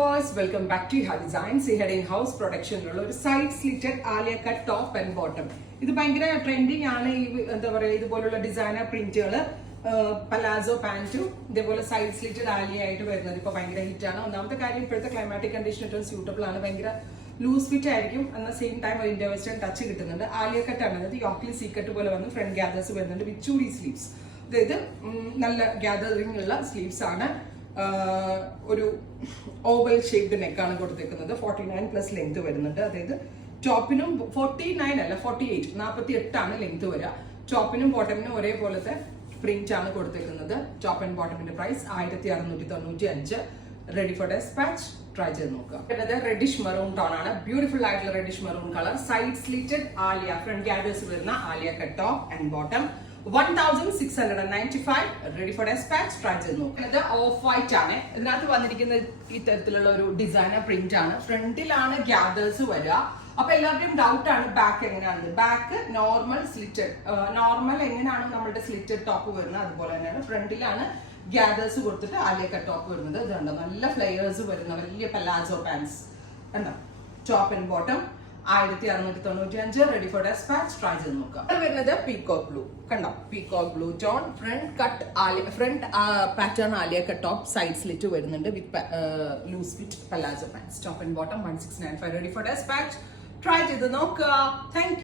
Welcome back to Iha Designs. ഈ head in house പ്രൊഡക്ഷനിലുള്ള ഒരു side slitted Alia cut top and bottom. ഇത് ഭയങ്കര ട്രെൻഡിങ് ആണ്. ഈ എന്താ പറയുക, ഇതുപോലുള്ള ഡിസൈനർ പ്രിന്റുകൾ പലാസോ പാന്റും ഇതേപോലെ സൈഡ് സ്ലിറ്റഡ് ആലിയ ആയിട്ട് വരുന്നത് ഇപ്പൊ ഭയങ്കര ഹിറ്റ് ആണ്. ഒന്നാമത്തെ കാര്യം, ഇപ്പോഴത്തെ ക്ലൈമാറ്റിക് കണ്ടീഷൻ ഏറ്റവും സ്യൂട്ടബിൾ ആണ്. ഭയങ്കര ലൂസ് ഫിറ്റ് ആയിരിക്കും, എന്നാൽ സെയിം ടൈം ഒരു ഇന്ത്യ വെസ്റ്റേൺ ടച്ച് കിട്ടുന്നുണ്ട്. ആലിയ കട്ട് ആണ്, അതായത് യോക്ലി സീക്കട്ട് പോലെ വന്ന് ഫ്രണ്ട് ഗ്യാദേഴ്സ് വരുന്നുണ്ട് വിത്ത് ചൂടി സ്ലീവ്സ്. അതായത് നല്ല ഗ്യാദറിംഗ് ഉള്ള സ്ലീവ്സ് ആണ്. ഒരു ഓവൽ ഷേപ്ഡ് നെക്കാണ് കൊടുത്തേക്കുന്നത്. 49+ ലെങ്ത് വരുന്നുണ്ട്. അതായത് ടോപ്പിനും 49 അല്ല 48 ലെങ്ത് വരിക. ടോപ്പിനും ബോട്ടമിനും ഒരേപോലത്തെ പ്രിന്റ് ആണ് കൊടുത്തേക്കുന്നത്. ടോപ്പ് ആൻഡ് ബോട്ടമിന്റെ price 1695. Ready for dispatch. Try ചെയ്ത് നോക്കുക. പിന്നെ റെഡിഷ് മെറൂൺ ടോൺ ആണ്. ബ്യൂട്ടിഫുൾ ആയിട്ടുള്ള reddish maroon colour. Side slitted Alia front gathers വരുന്ന Alia cut top and bottom. 1695. Ready for dispatch. Try ചെയ്ത് നോക്കുക. ഇത് ഓഫ് വൈറ്റ് ആണ്. ഇതിനകത്ത് വന്നിരിക്കുന്ന ഈ തരത്തിലുള്ള ഒരു ഡിസൈനർ പ്രിന്റ് ആണ്. ഫ്രണ്ടിലാണ് ഗ്യാദേഴ്സ് വരിക. അപ്പൊ എല്ലാവരുടെയും ഡൗട്ട് ആണ് ബാക്ക് എങ്ങനെയാണെന്ന്. ബാക്ക് നോർമൽ സ്ലിറ്റഡ്, നോർമൽ എങ്ങനെയാണ് നമ്മുടെ സ്ലിറ്റഡ് ടോപ്പ് വരുന്നത് അതുപോലെ തന്നെയാണ് ഫ്രണ്ടിലാണ് ഗ്യാദേഴ്സ് കൊടുത്തിട്ട് ആലിയ കട്ട് ടോപ്പ് വരുന്നത്. ഇതുണ്ട്, നല്ല ഫ്ലെയേഴ്സ് വരുന്ന വലിയ പലാസോ പാൻസ്. എന്താ top and bottom 1695. Ready for dispatch. Try ചെയ്ത് നോക്കാം. വരുന്നത് പീകോക്ക് ബ്ലൂ. കണ്ടോ, peacock blue tone. Front pattern Alia cut top, side slit വരുന്നുണ്ട് with loose fit palazzo pants. Top and bottom 1695. Ready for dispatch. Try ചെയ്ത് നോക്കുക. Thank U.